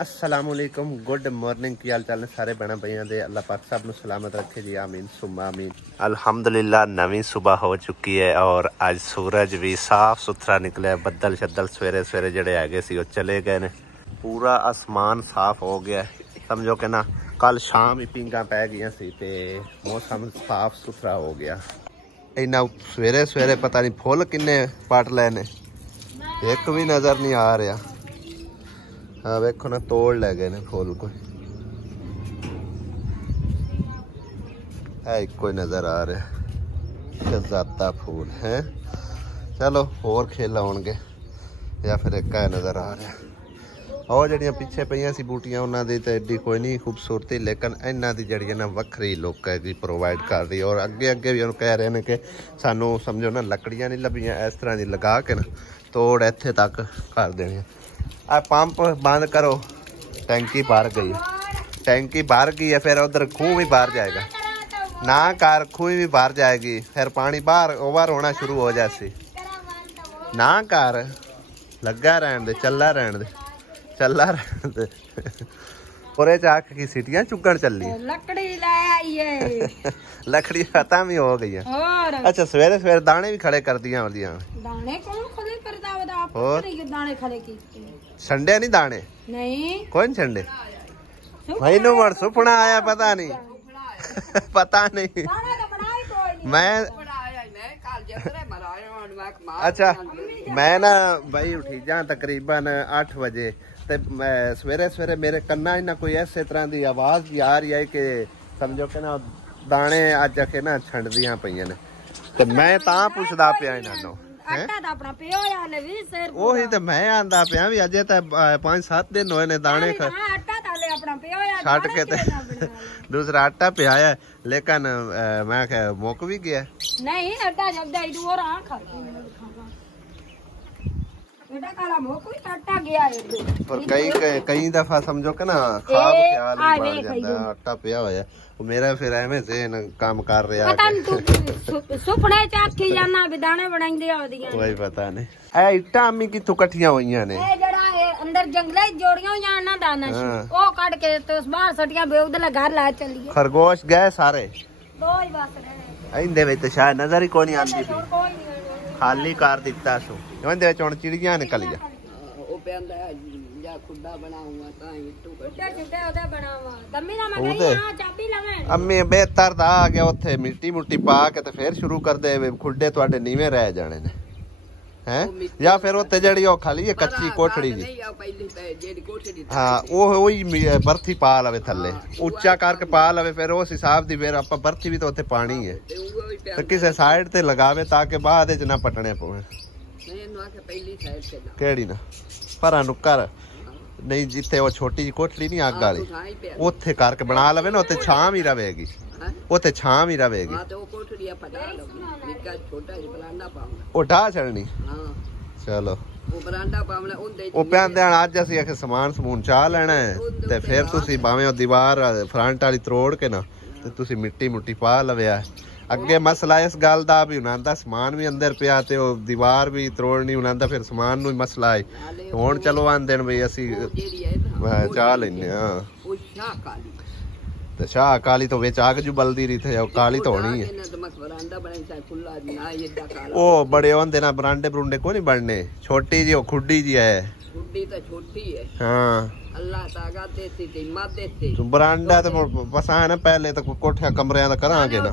अस्सलामुअलैकुम good morning की हाल चाल ने सारे भैन भाइयों दे अल्लाह पाक सब नूं सलामत रखे जी आमीन सुम्मा आमीन। अल्हम्दुलिल्लाह नवी सुबह हो चुकी है और आज सूरज भी साफ सुथरा निकले। बदल शदल सवेरे सवेरे जड़े हैगे सी वो चले गए ने। पूरा आसमान साफ हो गया समझो कि ना कल शाम ही पींगा पै गई सी ते मौसम साफ सुथरा हो गया। इन्ना सवेरे सवेरे पता नहीं फुल किन्ने पट लेने एक भी नज़र नहीं आ रहा। हाँ वेखो ना तोड़ ले गए ने फुल कोई है कोई नज़र आ रहा जाता फूल है। चलो होर खेल आउणगे या फिर एक नज़र आ रहा। और जड़ियाँ पिछे पईयां सी बूटियां उन्होंने तो एडी कोई नहीं खूबसूरती लेकिन इन्हों की जड़ी ना वक्री लुक है जी प्रोवाइड कर रही। और अगे अगे भी कह रहे हैं कि सानू समझो ना लकड़ियाँ नहीं लभियां इस तरह की लगा के ना तोड़ इत्थे तक कर देनी। आ पंप बंद करो टैंकी भर गई टैंकी भर गई है फिर उधर खूह भी बाहर जाएगा ना कार खूह भी बाहर जाएगी फिर पानी बाहर ओवर होना शुरू हो जाए ना कार लगा रहन दे चला रहन दे चला रहन दे। पूरे चाक की सीटियां चुगन चली लकड़ी लाया लकड़ी खत्म ही हो गई है। अच्छा सवेरे सवेरे दाने भी खड़े कर दिया दाने कौन खड़े करदा और दाने खड़े की संडे नहीं दाने नहीं कौन संडे भाई नु मर सुपना आया पता नहीं पता नहीं मैं अच्छा मैं ना भाई उठी जा तकरीबन 8 बजे ते सवेरे सवेरे मेरे कन्ना इन्ना कोई ऐसे तरह की आवाज भी आ रही है कि समझो कि ना दाने अज आके ना छंडदियां पईयां ने ते मैं तां पुछदा पिया इन्हां ओही तो मैं आंदा पिया भी अजे तो 5-7 दिन होए ने दाने छट के दूसरा आटा पिया है लेकिन मैं मुक भी गया नहीं आटा जब पर कई दफा समझो कि ना खाब ख्याल बन जाता आटा पिया होया मेरा फिर एवें से काम कर रहा सुपने चाखी जाना दाने बनाइंदे आदियां कोई पता नहीं ए इट्टा अम्मी किथों कट्ठियां होईयां ने ए जड़ा अंदर जंगले जोड़ियां होईयां ना दाना ओ काट के तो बाहर सटियां बेउदला घर ला चलिए खरगोश गए सारे दो ही बस रहे इंदे विच तो शायद नजर ही कोई नहीं आंदी थी खाली कर दिता सो इंदे विच हुण चिड़ियां निकलियां ओ पेंदा जा खुदा बनाऊंगा ता इट्टू छुट्टे छुट्टे ओदा बनावा दम्मी ना मैं गई हां चाबी लवे अम्मी बेहतर दा आ गया ओथे मिट्टी मुट्टी पा के ते फिर शुरू कर दे खुड्डे तुहाडे नीवे रह जाने ने हैं या फिर ओते जड़ी ओ खाली है कच्ची कोठड़ी जी हां ओही बर्थी पा लवे थल्ले ऊंचा करके पा लवे फिर उस हिसाब दी फिर आपा बर्थी भी तो ओते पानी है तो किसी साइड ते लगावे ताकि बाद विच ना पटने पवे केड़ी ना परा नुकर नहीं जिथे वो छोटी जी कोठड़ी नहीं अग वाली उथे करके बना लवे ना उते छां भी रहेगी उथे छां भी रहेगी उठा छड़नी चलो वो प्यादे अज असी आखे समान समून चाह लेना है ते फिर तुसी भावें दीवार फ्रंट वाली त्रोड़ के ना ते तुसी मिट्टी मुट्टी पा लवे। अगे मसला इस गल का भी उन्होंने समान भी अंदर पिया ते दीवार भी त्रोड़नी उन्होंने फिर समान नु मसला है हुण चलो आंदे ने बई असी चाह लेने ते शाह काली तो विच आग जू बलदी रही थे काली तो होनी है ओ बड़े होंदे ना बरांडे बरुंडे को नहीं बनने छोटी जी खुड्डी जी है हाँ बरांडा तो बस है ना पहले तो कोठिया कमरिया का करांगे ना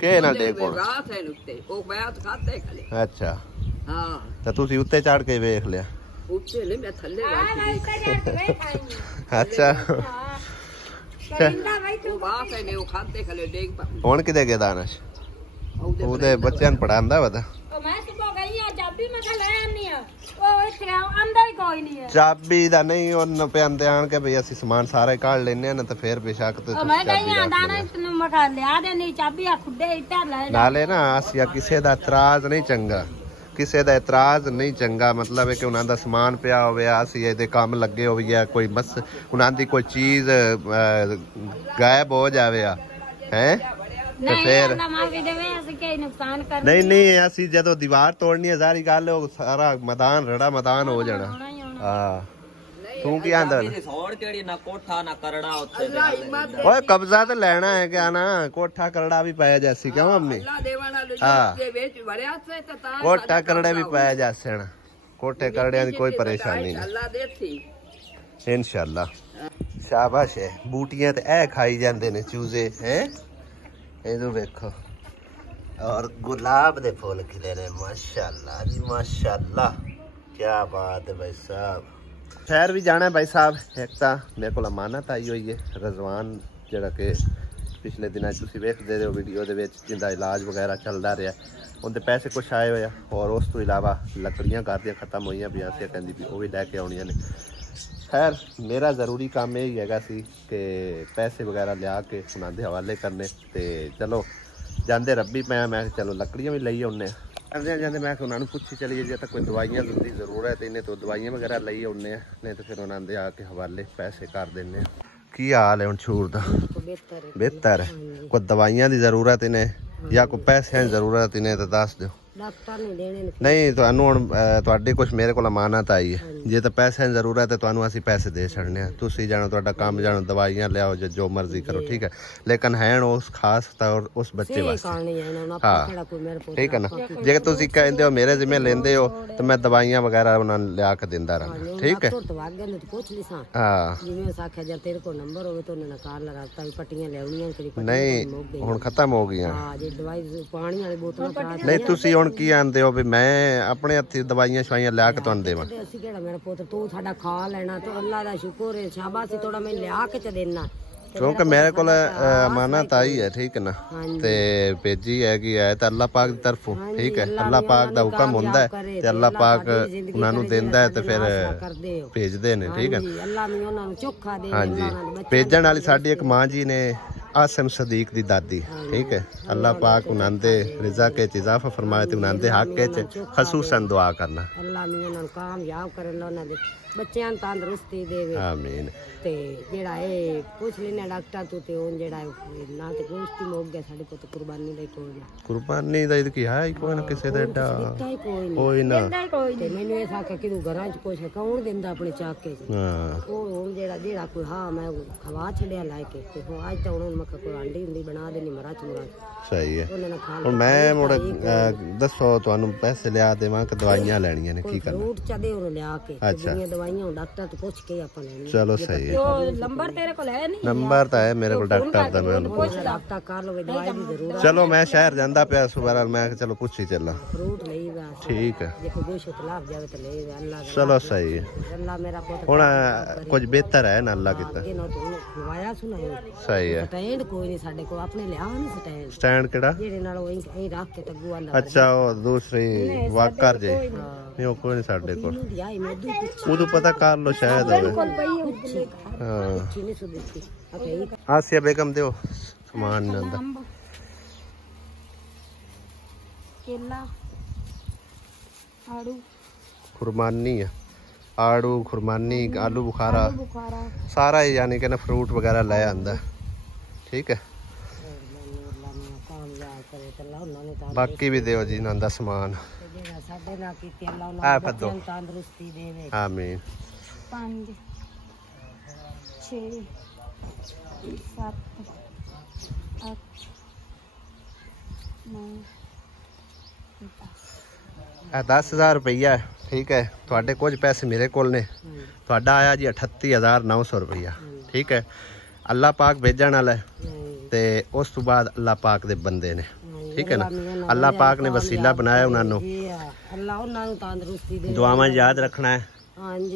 के ना डेग अच्छा तो तुसी उत्ते चढ़ के वेख लिया अच्छा हुण किते गया दानश ओदे बच्चों ने पढ़ांदा वदा चाबी दा नहीं उन पे आंदे आन के भई असि सामान सारा काट लेने ना तो फिर बेशक तो मैं कहीं दाना तनु मखा लिया दे नहीं चाबी आ खुडे इटा ले नाले ना असिया किसे दा इतराज नहीं चंगा ਕਿਸੇ ਦਾ ਇਤਰਾਜ਼ ਨਹੀਂ ਚੰਗਾ, ਮਤਲਬ ਹੈ ਕਿ ਉਹਨਾਂ ਦਾ ਸਮਾਨ ਪਿਆ ਹੋਵੇ, ਅਸੀਂ ਇਹਦੇ ਕੰਮ ਲੱਗੇ ਹੋਈਏ, ਕੋਈ ਬਸ ਉਹਨਾਂ ਦੀ ਕੋਈ ਚੀਜ਼ ਗਾਇਬ ਹੋ ਜਾਵੇ ਹੈ ਤੇ ਫਿਰ ਨਹੀਂ ਅਸੀਂ ਜਦੋਂ ਦੀਵਾਰ ਤੋੜਨੀ ਹੈ ਸਾਰੀ ਗੱਲ ਉਹ ਸਾਰਾ ਮੈਦਾਨ ਰੜਾ ਮੈਦਾਨ ਹੋ ਜਾਣਾ। ਹਾਂ ਤੂੰ ਕੀ ਆਂਦਾ ਓਏ ਕਬਜ਼ਾ ਤੇ ਲੈਣਾ ਹੈ ਕਿਆ ਨਾ, ਕੋਠਾ ਕਰੜਾ ਵੀ ਪਾਇਆ ਜੈਸੀ ਕਿਉਂ ਮੰਮੀ? ਹਾਂ ਕੋਠਾ ਕਰੜੇ ਵੀ ਪਾਇਆ ਜੈਸੇ ਨਾ, ਕੋਠੇ ਕਰੜਿਆਂ ਦੀ ਕੋਈ ਪਰੇਸ਼ਾਨੀ ਨਹੀਂ इंशाल्लाह। शाबाश है। बूटियां ते ए खाई जांदे ने चूजे हैं, इधर देखो। और गुलाब दे फूल खिले ने माशाल्लाह जी माशाल्लाह, क्या बात है भाई साहब। खैर भी जाना है भाई साहब, एक तां मेरे को अमानत आई हुई है रजवान जिहड़ा कि पिछले दिनों तुसीं वेखदे हो वीडियो दे विच जिंदा इलाज वगैरह चलदा रहा, उनके पैसे कुछ आए हुए और उस तो इलावा लकड़ियां घर दियां खत्म हुई भी आसी कहंदी भी वो भी लैके आउणियां ने। खैर मेरा जरूरी काम यही हैगा सी कि पैसे वगैरह लिया के उन्हां दे हवाले करने, ते चलो जांदे रब्बी मैं चलो लकड़ियां भी लई आउने, जाते मैं उन्होंने पूछी चलिए जे तो कोई दवाइयां की जरूरत है, इन्हें तो दवाइयां वगैरह लई आउने, नहीं तो फिर उन्होंने आके हवाले पैसे कर देने। की हाल है हुण छूर दा? बेहतर है। कोई दवाइयां की जरूरत इन्हें या कोई पैसे की जरूरत इन्हें तो दस दो। नहीं तो कुछ मेरे को अमानत आई है, जे तो पैसे की जरूरत है तो असी पैसे दे छड़ने, तुसी जानो तुहाडा काम जानो दवाइयां लियाओ जो मर्जी करो, ठीक है, लेकिन है उस खास तौर उस बच्चे वास्ते। हाँ ठीक है ना, जे तुसी कहंदे हो मेरे जिम्मे लेंदे हो तो मैं दवाइयां वगैरह उन्होंने लिया के दिंदा रहना, ठीक है। हाँ नहीं हुण खत्म हो गई, नहीं तुसी की आंदे हो भी मैं अपने हथी दवाइयां शवाइयां लिया के तुहानू देवां? मेरा पुत्र तू साडा खा लेना तो अल्लाह दा शुक्र है, शाबाश थोड़ा मैं लिया के च देना, क्योंकि मेरे को अमानत आई है, ठीक है ना, ते भेजी हैगी है तो अल्लाह पाक की तरफों, ठीक है, अल्लाह पाक दा हुक्म हुंदा है ते अल्लाह पाक उन्होंने देंदा है ते फिर भेजदे ने, ठीक है। हाँ जी भेजण वाली साडी एक मां जी ने आसिम सदीक दी दादी, ठीक है, अल्लाह पाक उन्होंने रिजा के इजाफा फरमाए ते उन्होंने हक के खसूसन दुआ करना, अल्लाह मियां कामयाब करे, उन्हां दे बच्चियां नूं तंदुरुस्ती देवे, आमीन। ते जेड़ा ए पूछ लेने डॉक्टर तो ते ओन जेड़ा ना ते गोश्त मुक गया साडे को तो कुर्बानी दे कोई ना, कुर्बानी दा इद की है कोई ना किसे दा एडा कोई ना ते मैनू ऐसा कि किदू घरां च कुछ कौन दिंदा अपने चाके च। हां ओ ओन जेड़ा कोई हां मैं खवा छड़िया लाके ते हो आज तो उन मक्का कोई अंडी हुंदी बना देनी मरा सही है। हुण मैं मुड़ दसो तुहानू पैसे लिया देवां कि दवाइयां लेणियां ने की करना? फ्रूट चा दे और लिया के अच्छा दवाइयां डॉक्टर तो पूछ के अपन लेनी। चलो सही है। नंबर तेरे को है नहीं? नंबर तो है मेरे को डॉक्टर दा, मैं डॉक्टर कर लो दवाई दी जरूरत। चलो मैं शहर जांदा पिया सुबह मैं चलो पूछ ही चला, फ्रूट लई दा ठीक है, जे कोई शुक्लाफ जावे तो ले अल्लाह। चलो सही है, अल्लाह मेरा पुत्र हुण कुछ बेहतर है ना अल्लाह की तरफ दवाया सुना सही है। स्टैंड कोई नहीं साडे को अपने लिया नहीं स्टैंड केड़ा जेरे नाल ओही रख के तगू वाला। अच्छा ओ दूसरी वाकर जे नहीं कोई नहीं साडे को, उदू पता कर लो शायद होवे। हां आसिया बेगम दो सामान नंदा केला आड़ू खुरमानी है, आड़ू खुरमानी आलू बुखारा सारा यानी कि ना फ्रूट वगैरह ले आंदा, ठीक है। बाकी भी दो जी नंदा सामान आमीन। 5 6 7 8 9 10,000 रुपया है, ठीक है। थोड़े कुछ पैसे मेरे को ने, थोड़ा आया जी 38,900 रुपया, ठीक है। अल्लाह पाक भेजण वाला है ते उस तो बाद अल्लाह पाक दे बंदे ने, ठीक है ना, अल्लाह पाक ने वसीला बनाया उन्होंने दुआवां याद रखना है।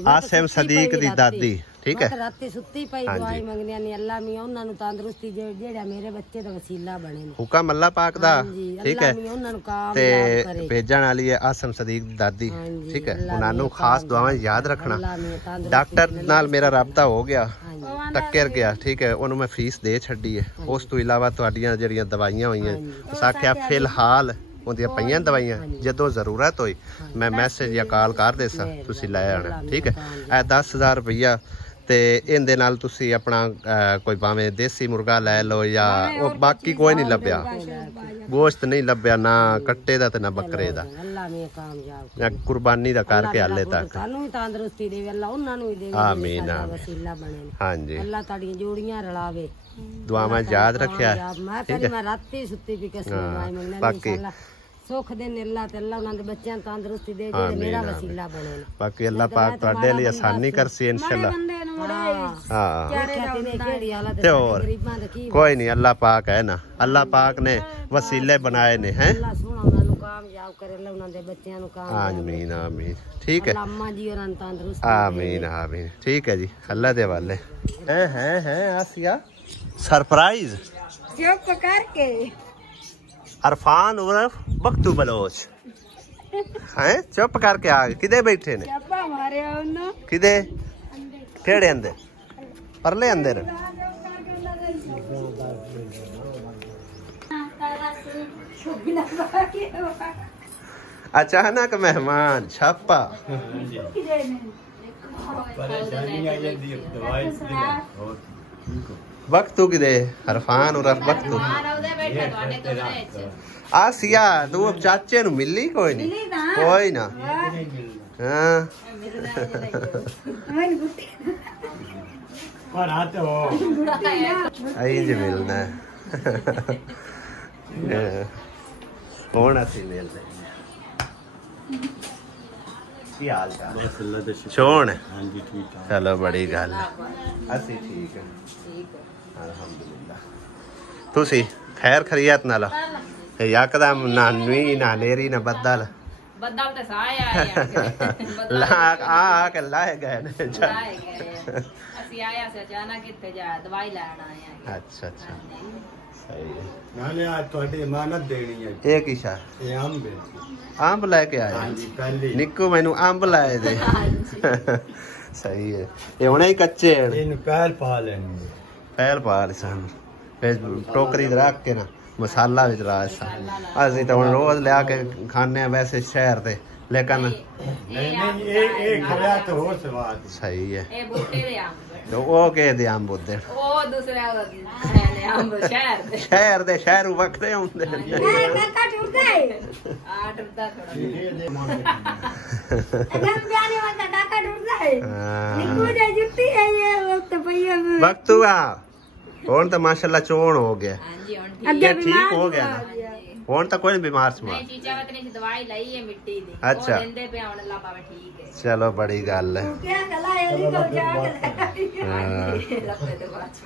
आसिम सदीक दी दादी, ठीक है, राती सुत्ती पई दुआई मंगनिया ने अल्लाह मियां उन्हां नु तंदुरुस्ती जेड़ा मेरे बच्चे दा वसीला बने, हुक्म अल्लाह पाक दा, ठीक है। ते भेजण वाली है आसिम सदीक दी दादी, ठीक है, उन्हां नु खास दुआवां याद रखना। डॉक्टर नाल मेरा राबता हो गया, टक्कर गया, ठीक है, उन्होंने मैं फीस दे छड़ी है। उस तो इलावा तुहाडियां जेड़ियां दवाइयां होईयां उस आख्या फिलहाल ਉਹਦੀਆਂ ਪਈਆਂ ਦਵਾਈਆਂ ਜਦੋਂ ਜ਼ਰੂਰਤ ਹੋਈ ਮੈਂ ਮੈਸੇਜ ਜਾਂ ਕਾਲ ਕਰ ਦੇਸਾਂ ਤੁਸੀਂ ਲੈ ਆਣਾ ਠੀਕ ਹੈ। ਇਹ 10,000 ਰੁਪਈਆ ਤੇ ਇਹਦੇ ਨਾਲ ਤੁਸੀਂ ਆਪਣਾ ਕੋਈ ਭਾਵੇਂ ਦੇਸੀ ਮੁਰਗਾ ਲੈ ਲਓ ਜਾਂ ਉਹ ਬਾਕੀ ਕੋਈ ਨਹੀਂ ਲੱਭਿਆ ਗੋਸ਼ਤ ਨਹੀਂ ਲੱਭਿਆ ਨਾ ਕੱਟੇ ਦਾ ਤੇ ਨਾ ਬੱਕਰੇ ਦਾ ਕੁਰਬਾਨੀ ਦਾ ਕਰਕੇ ਹਾਲੇ ਤੱਕ ਸਾਨੂੰ ਵੀ ਤੰਦਰੁਸਤੀ ਦੇਵੇ ਅੱਲਾ ਉਹਨਾਂ ਨੂੰ ਵੀ ਦੇਵੇ ਆਮੀਨ ਵਸੀਲਾ ਬਣੇ ਹਾਂਜੀ ਅੱਲਾ ਤੁਹਾਡੀਆਂ ਜੋੜੀਆਂ ਰਲਾਵੇ ਦੁਆਵਾਂ ਯਾਦ ਰੱਖਿਆ ਮੈਂ ਕਹਿੰਦੀ ਮੈਂ ਰਾਤੀ ਸੁੱਤੀ ਪਈ ਕਿਸੇ ਦੁਆਈ ਮੰਗਣਾ ਇਨਸ਼ਾਅੱਲਾ ਸੁੱਖ ਦੇ ਅੱਲਾ ਤੇ ਅੱਲਾ ਉਹਨਾਂ ਦੇ ਬੱਚਿਆਂ ਨੂੰ ਤੰਦਰੁਸਤੀ ਦੇ ਕੇ ਮੇਰਾ ਵਸੀਲਾ ਬਣੇ ਬਾਕੀ ਅੱਲਾ ਪਾਕ ਤੁਹਾਡੇ ਲਈ ਆਸਾਨੀ ਕਰਸੀ ਇਨਸ਼ਾਅੱਲਾ ਤੇ ਹੋਰ ਕੋਈ ਨਹੀਂ ਅੱਲਾ ਪਾਕ है ना अल्लाह पाक ने वसीले बनाए ने हैं आमीन आमीन ठीक है आमीन आमीन ठीक है जी अल्लाह दे वाले हैं आसिया सरप्राइज चुप करके अरफान उर्फ बख्तू बलोच हैं चुप करके आ गए किदे बैठे ने किदे केड़े अंदर परले अंदर अचानक मेहमान छापा वक्तू किदे अरफान और वक्तू आसिया तू अब चाचे नु मिली कोई नहीं कोई ना हाँ जी मिलना कौन असी मिलते छोड़ चलो बड़ी गल असी ठीक है अल्हम्दुलिल्लाह तुसी खैर खरियत नाल यकदम ना नुई ना नेरी ना बदल बदल ते साए आए के लाए गए ਅਸੀਂ ਆਇਆ ਸੀ ਅਚਾਨਕ ਕਿੱਥੇ ਜਾ ਦਵਾਈ ਲੈਣ ਆਏ ਆ ਅੱਛਾ ਅੱਛਾ ਸਹੀ ਹੈ ਨਾਲੇ ਅੱਜ ਤੁਹਾਡੀ ਇਮਾਨਤ ਦੇਣੀ ਹੈ ਇਹ ਕੀ ਸ਼ਾ ਇਹ ਅੰਬ ਅੰਬ ਲੈ ਕੇ ਆਏ ਹਾਂਜੀ ਪਹਿਲੇ ਨਿੱਕੂ ਮੈਨੂੰ ਅੰਬ ਲਾਏ ਦੇ ਸਹੀ ਹੈ ਇਹ ਹੁਣੇ ਹੀ ਕੱਚੇ ਹਨ ਇਹਨੂੰ ਪਹਿਲ ਪਾ ਲੈਣੀ ਪਹਿਲ ਪਾ ਲਈ ਸਾਨੂੰ ਫਿਰ ਟੋਕਰੀ ਚ ਰੱਖ ਕੇ ਨਾ ਮਸਾਲਾ ਵਿੱਚ ਰਾਜ ਸਾ ਅਸੀਂ ਤਾਂ ਹੁਣ ਰੋਜ਼ ਲਿਆ ਕੇ ਖਾਣੇ ਆ ਵੈਸੇ ਸ਼ਹਿਰ ਤੇ लेकिन नहीं खड़ा तो हो सवाद सही है ए बूटे दे आम तो वो के दे आम बोलते ओ दूसरे ने आम शहर दे शहर वखरे हुंदे ए काका टूटदा है आ टूटदा थोड़ा एकदम जाने वाला काका टूटदा है निकू दे जुत्ती है ये वक्त भैया वक्त हुआ कौन तो माशाल्लाह चोण हो गया हां जी हुन ठीक हो गया ना ਹੁਣ ਤਾਂ ਕੋਈ ਨਹੀਂ ਬਿਮਾਰ ਸਮਾਰ ਨਹੀਂ ਚੀਚਾ ਵਤਨੇ ਚ ਦਵਾਈ ਲਈ ਹੈ ਮਿੱਟੀ ਦੀ ਅੱਛਾ ਦਿੰਦੇ ਪਿਆ ਹੁਣ ਅੱਲਾ ਪਾਵੇ ਠੀਕ ਹੈ ਚਲੋ ਬੜੀ ਗੱਲ ਹੈ ਕੀ ਗਲਾ ਇਹਦੀ ਕੋ ਜਾ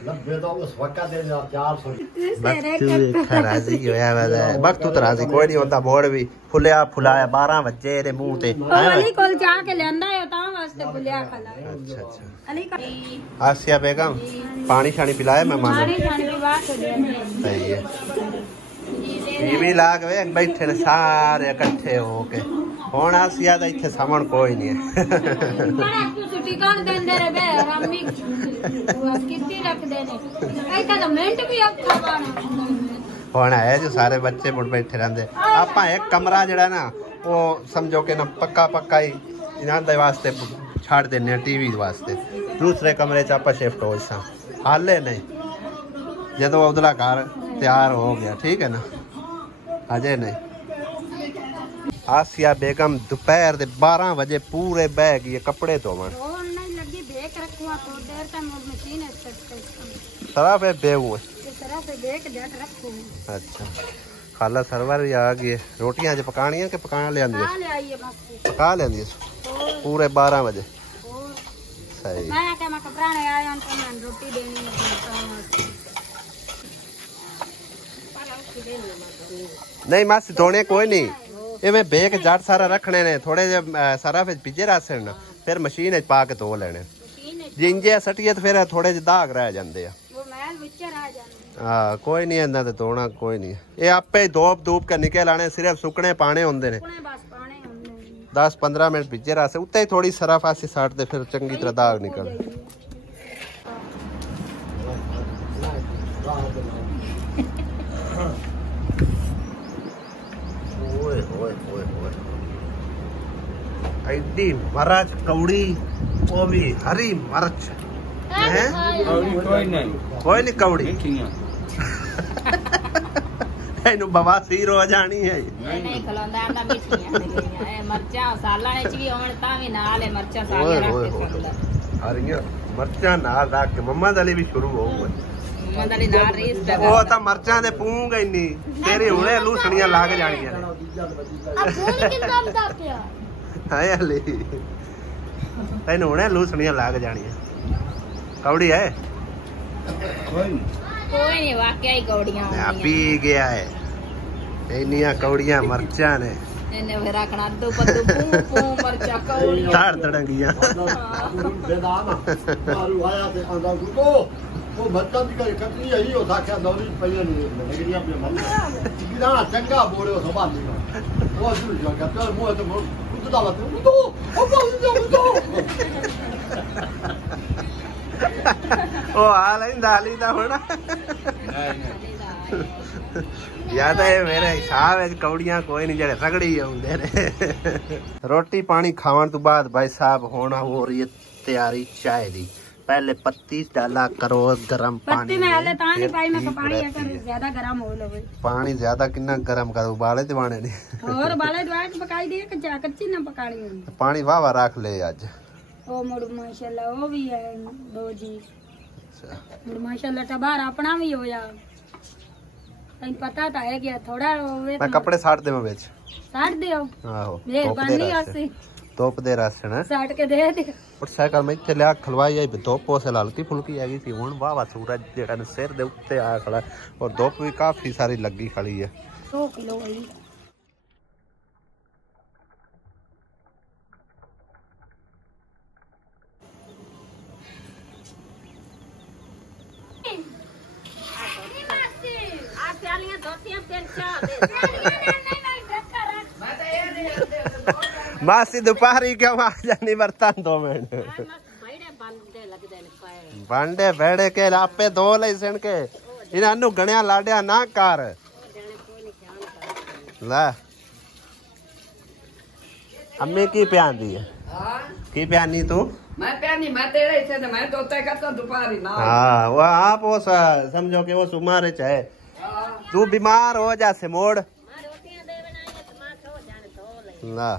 ਲੱਭੇ ਤਾਂ ਉਸ ਵਕਤ ਦੇ 400 ਖਰਾਜ਼ੀ ਹੋਇਆ ਵਾ ਵਕਤ ਤਰਾਜ਼ੀ ਕੋਈ ਨਹੀਂ ਹੁੰਦਾ ਬੋੜ ਵੀ ਫੁੱਲਿਆ ਫੁਲਾਇਆ 12 ਵਜੇ ਦੇ ਮੂੰਹ ਤੇ ਅਲੀ ਕੋਲ ਜਾ ਕੇ ਲੈਂਦਾ ਹੈ ਤਾਂ ਵਾਸਤੇ ਫੁੱਲਿਆ ਖਲਾ ਅੱਛਾ ਅੱਛਾ ਅਲੀ आसिया बेगम पानी शानी पिलाया मेहमान पानी शानी पिला के दे सही है टीवी लाग वे बैठे ने सारे इकट्ठे होके हुण आसिया दा इत्थे सामण कोई नहीं है बड़ा छुट्टी कौन देंदे रे बे रम्मी कितनी रख देने ऐसा तो मिनट भी औखा पाना हुण है जो सारे बच्चे मुड़ बैठे रहंदे आपां एक कमरा जेड़ा ना वो समझो कि ना पक्का पक्का ही इन्हां दे वास्ते छाड़ देने टीवी वास्ते दूसरे कमरे च आप शिफ्ट हो सा हाले नहीं जदों उधला घर तैयार हो गया ठीक है ना अजय नहीं आसिया बेगम दोपहर दे 12 बजे पूरे बह गई कपड़े धोवन नहीं लगी बेक रखवा तो देर तक मशीन है सारा पे बेहू तरह से बेक जट रखो अच्छा खाला सरवर आ गई रोटियां ज पकानियां के पकाना ले आंदी ले आइए बस पका लेंदी पूरे 12 बजे सही मैं क्या मैं कपड़ा नहीं आया तो मैं रोटी देनी है नहीं मासी धोने कोई नहीं ये मैं बेक जट सारा रखने ने थोड़े जे सारा फिर पिज्जे रसन फिर मशीन पा के धो लेने जिंजे सटिए तो फिर थोड़े जे दाग रह जाते हाँ कोई नहीं इन्ना ते धोना कोई नहीं ये आपे धोप धूप के निकल आने सिर्फ सुकने पाने होंदे ने 10-15 मिनट पिज्जे रस उत्ते ही थोड़ी सराफासी साट दे फिर चंगी तरह दाग निकल ओए ओए ओए एडी मरच कौड़ी वो भी हरी मरच है कोई नहीं कौड़ी ਇਹਨੂੰ ਬਵਾਸੀਰ ਹੋ ਜਾਣੀ ਹੈ ਨਹੀਂ ਖਲਾਉਂਦਾ ਆਂਦਾ ਮਿੱਠੀਆਂ ਲੱਗੀਆਂ ਇਹ ਮਰਚਾਂ ਸਾਲਾਂ ਵਿੱਚ ਵੀ ਹੋਣ ਤਾਂ ਵੀ ਨਾਲ ਇਹ ਮਰਚਾਂ ਸਾਰੀਆਂ ਰੱਖ ਕੇ ਸਕਦਾ ਹਰੀਆਂ ਮਰਚਾਂ ਨਾਲ ਰੱਖ ਕੇ ਮੰਮਾ ਦਾ ਲਈ ਵੀ ਸ਼ੁਰੂ ਹੋਊਗਾ ਮੰਮਾ ਦਾ ਲਈ ਨਾਲ ਰੀਸ ਦਾ ਉਹ ਤਾਂ ਮਰਚਾਂ ਦੇ ਪੂੰਗ ਇੰਨੀ ਤੇਰੇ ਹੁਣੇ ਲੂਸਣੀਆਂ ਲੱਗ ਜਾਣੀਆਂ ਨੇ ਆ ਫੋਨ ਕਿੰਨਾ ਦਾ ਪਿਆ ਹਾਏ ਹਲੇ ਤੈਨੂੰ ਹੁਣੇ ਲੂਸਣੀਆਂ ਲੱਗ ਜਾਣੀਆਂ ਕੌੜੀ ਹੈ ਕੋਈ ਨਹੀਂ ਵਾਕਿਆ ਹੀ ਕੌੜੀਆਂ ਆ ਪੀ ਗਿਆ ਹੈ ਇੰਨੀਆਂ ਕੌੜੀਆਂ ਮਰਚਾਂ ਨੇ ਇਹਨੇ ਫਿਰ ਆਖਣਾ ਅੱਧੂ ਪੱਦੂ ਪੂ ਪੂ ਮਰਚਾ ਕੌੜੀਆਂ ਧੜ ਧੜੰਗੀਆਂ बेदान मारू आया ते आंदा गुडो वो बच्चा दी कटनी आई हो साख्या दौरी पईया नहीं लगरिया पे मन किदा चंगा बोरे संभाल ली वो शुरू जो का तो मुंह तो खुद दा बात गुडो ओ गुडो ਉਹ ਆ ਲੈਂਦਾ ਲਈ ਤਾਂ ਹੁਣ ਯਾਦ ਹੈ ਮੇਰੇ ਹਿਸਾਬ ਵਿੱਚ ਕੌੜੀਆਂ ਕੋਈ ਨਹੀਂ ਜਿਹੜੇ ਰਗੜੀ ਆਉਂਦੇ ਨੇ ਰੋਟੀ ਪਾਣੀ ਖਾਣ ਤੋਂ ਬਾਅਦ ਭਾਈ ਸਾਹਿਬ ਹੋਣਾ ਹੋ ਰਹੀ ਹੈ ਤਿਆਰੀ ਚਾय ਦੀ पहले पत्ती डाला करो गरम पानी पत्ती में हाले ता नहीं पाई मैं पानी अगर ज्यादा गरम हो लवे पानी ज्यादा कितना गरम कर उबाले दिवाने ने और उबाले दवा के पकाई दे कच्चा कच्ची ना पकानी होगी पानी वाह रख ले आज ओ मुड़ माशाल्लाह वो भी है दो जी मुड़ माशाल्लाह टबार अपना भी होया तैन पता था है कि थोड़ा होवे मैं कपड़े साट दे मैं बेच साट दियो आहो मेहरबानी आसे ਧੁੱਪ ਦੇ ਰਸ ਨਾ ਸਾਟ ਕੇ ਦੇ ਦੇ ਮੋਟਰਸਾਈਕਲ ਮੈਂ ਇੱਥੇ ਲਿਆ ਖਲਵਾਈ ਆਈ ਧੁੱਪ ਉਸੇ ਹਲਕੀ ਫੁਲਕੀ ਹੈਗੀ ਸੀ ਹੁਣ ਵਾਵਾ ਸੂਰਜ ਜਿਹੜਾ ਨੇ ਸਿਰ ਦੇ ਉੱਤੇ ਆ ਖੜਾ ਔਰ ਧੁੱਪ ਵੀ ਕਾਫੀ ਸਾਰੀ ਲੱਗੀ ਖੜੀ ਹੈ 100 ਕਿਲੋ ਹੋਈ मासी दोपहरी क्यों आ जानी बर्तन 2 मिनट भांडे भेड़े के आपे धो ले सन के इन्हां गणिया लाडिया ना कर ला अम्मी की प्यानी है की प्यानी तू मैं प्यानी मैं तेरे से मैं तोते करता दोपहरी ना हाँ वो आप वो समझो कि वो सुमारे चाहे तू बीमार हो जा से मोड़ ला